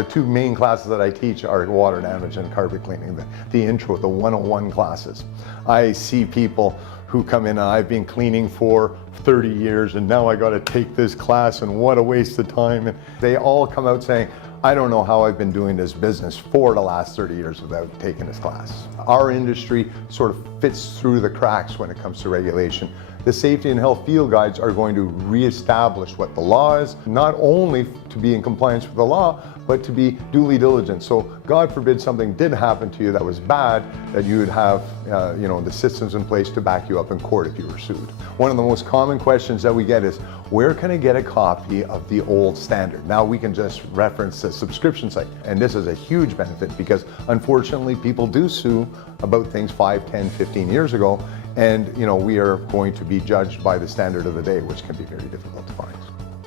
The two main classes that I teach are water damage and carpet cleaning, the intro, the 101 classes. I see people who come in, and I've been cleaning for 30 years and now I got to take this class and what a waste of time. And they all come out saying, I don't know how I've been doing this business for the last 30 years without taking this class. Our industry sort of fits through the cracks when it comes to regulation. The safety and health field guides are going to reestablish what the law is, not only to be in compliance with the law, but to be duly diligent. So God forbid something did happen to you that was bad, that you would have the systems in place to back you up in court if you were sued. One of the most common questions that we get is, where can I get a copy of the old standard? Now we can just reference the subscription site. And this is a huge benefit because unfortunately people do sue about things 5, 10, 15 years ago. And we are going to be judged by the standard of the day, which can be very difficult to find.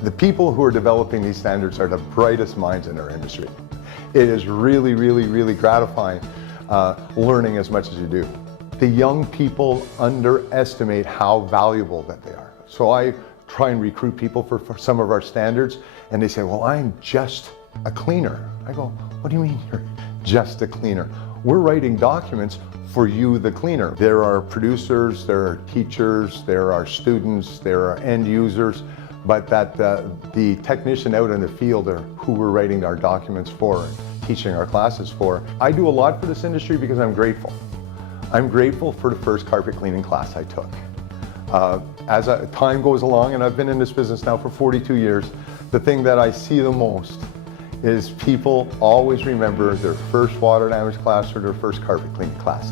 The people who are developing these standards are the brightest minds in our industry. It is really, really, really gratifying learning as much as you do. The young people underestimate how valuable that they are. So I try and recruit people for some of our standards, and they say, well, I'm just a cleaner. I go, what do you mean you're just a cleaner? We're writing documents for you, the cleaner. There are producers, there are teachers, there are students, there are end users, but that the technician out in the field are who we're writing our documents for, teaching our classes for. I do a lot for this industry because I'm grateful. I'm grateful for the first carpet cleaning class I took. As time goes along, and I've been in this business now for 42 years, the thing that I see the most is people always remember their first water damage class or their first carpet cleaning class.